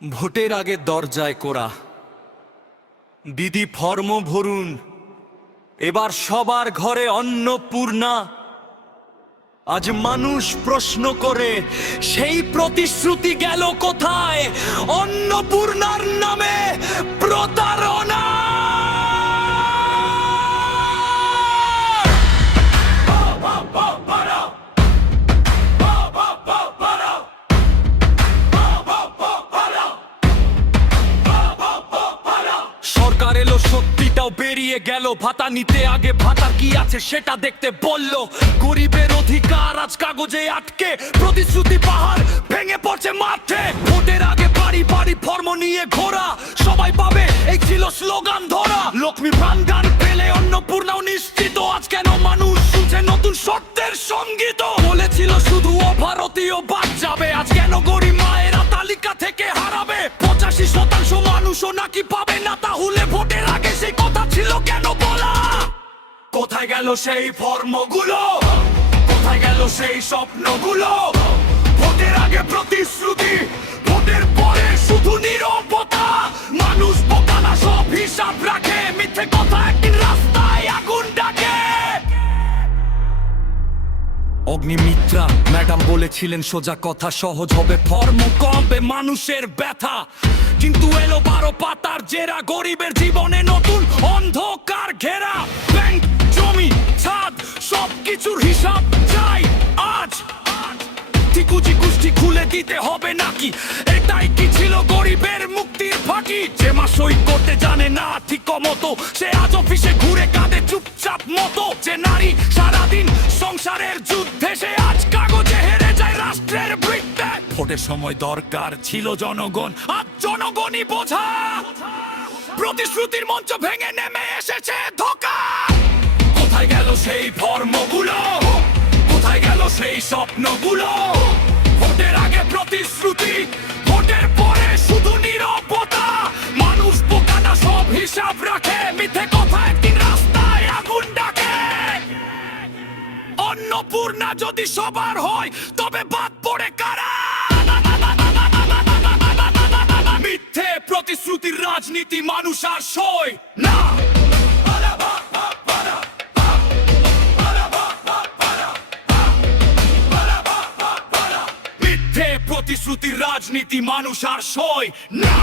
ভোটের আগে দরজায় কোরা দিদি ফর্ম ভরুন, এবার সবার ঘরে অন্নপূর্ণা। আজ মানুষ প্রশ্ন করে সেই প্রতিশ্রুতি গেল কোথায়? অন্নপূর্ণার নামে প্রতারণা। সরকার এলো, সত্যিটাও বেরিয়ে গেল। ভাতা নিতে আগে ভাতা কি আছে সেটা দেখতে বলল। গরিবের অধিকার আজ কাগজে আটকে, প্রতিশ্রুতি পাহাড় ভেঙে পড়ছে মাঠে। ভোটের আগে বাড়ি বাড়ি ফর্ম নিয়ে ঘোরা, সবাই পাবে এই ছিল স্লোগান ধরা। লক্ষ্মী ভান্ডার পেলে অন্নপূর্ণাও নিশ্চিত। আজ কেন মানুষ শুনছে নতুন শর্তের সঙ্গীত? বলেছিল শুধু অভারতীয় বাদ যাবে, আজ কেন গরিব মায়েরা তালিকা থেকে হারাবে? 85% মানুষও নাকি পাবে না, তাহলে ভোটের আগে সেই কথা ছিল কেন বলা? কোথায় গেল সেই ফর্মগুলো? কোথায় গেল সেই স্বপ্নগুলো? ভোটের আগে প্রতিশ্রুতি, ভোটের পরে শুধু নীরবতা। মানুষ বোকা না, সব হিসাব রাখে। মিথ্যে কথা একদিন রাস্তায় আগুন ডাকে। অগ্নিমিত্রা ম্যাডাম বলেছিলেন সোজা কথা সহজ হবে, ফর্ম কমবে মানুষের ব্যথা। কিন্তু এলো 12 পাতার জেরা, গরিবের জীবনে নতুন অন্ধকার ঘেরা। ব্যাংক, জমি, ছাদ সবকিছুর হিসাব চাই আজ। ঠিকুজি কুষ্টি খুলে দিতে হবে নাকি? এটাই কি ছিল গরিবের মুক্তির ফাঁকি? যে মা সই করতে জানে না ঠিক মতো, সে আজ অফিসে ঘুরে কাঁদে চুপচাপ মতো। যে নারী সারাদিন সংসারের যুদ্ধে, সে আজ কাগজে হেরে যায় রাষ্ট্রের বৃত্তে। ভোটের সময় দরকার ছিল জনগণ, আজ জনগণই বোঝা। প্রতিশ্রুতির মঞ্চ ভেঙে নেমে এসেছে ধোঁকা। কোথায় গেল সেই ফর্মগুলো? কোথায় গেল সেই স্বপ্নগুলো? ভোটের আগে প্রতিশ্রুতি, ভোটের পরে শুধু নীরবতা। মানুষ বোকা না, সব হিসাব রাখে। মিথ্যে কথা একদিন রাস্তায় আগুন ডাকে। অন্নপূর্ণা যদি সবার হয় তবে বাদ পড়ে কারা? মিথ্যে প্রতিশ্রুতির রাজনীতি মানুষ আর সয় না। মিথ্যে প্রতিশ্রুতির রাজনীতি মানুষ আর সয় না।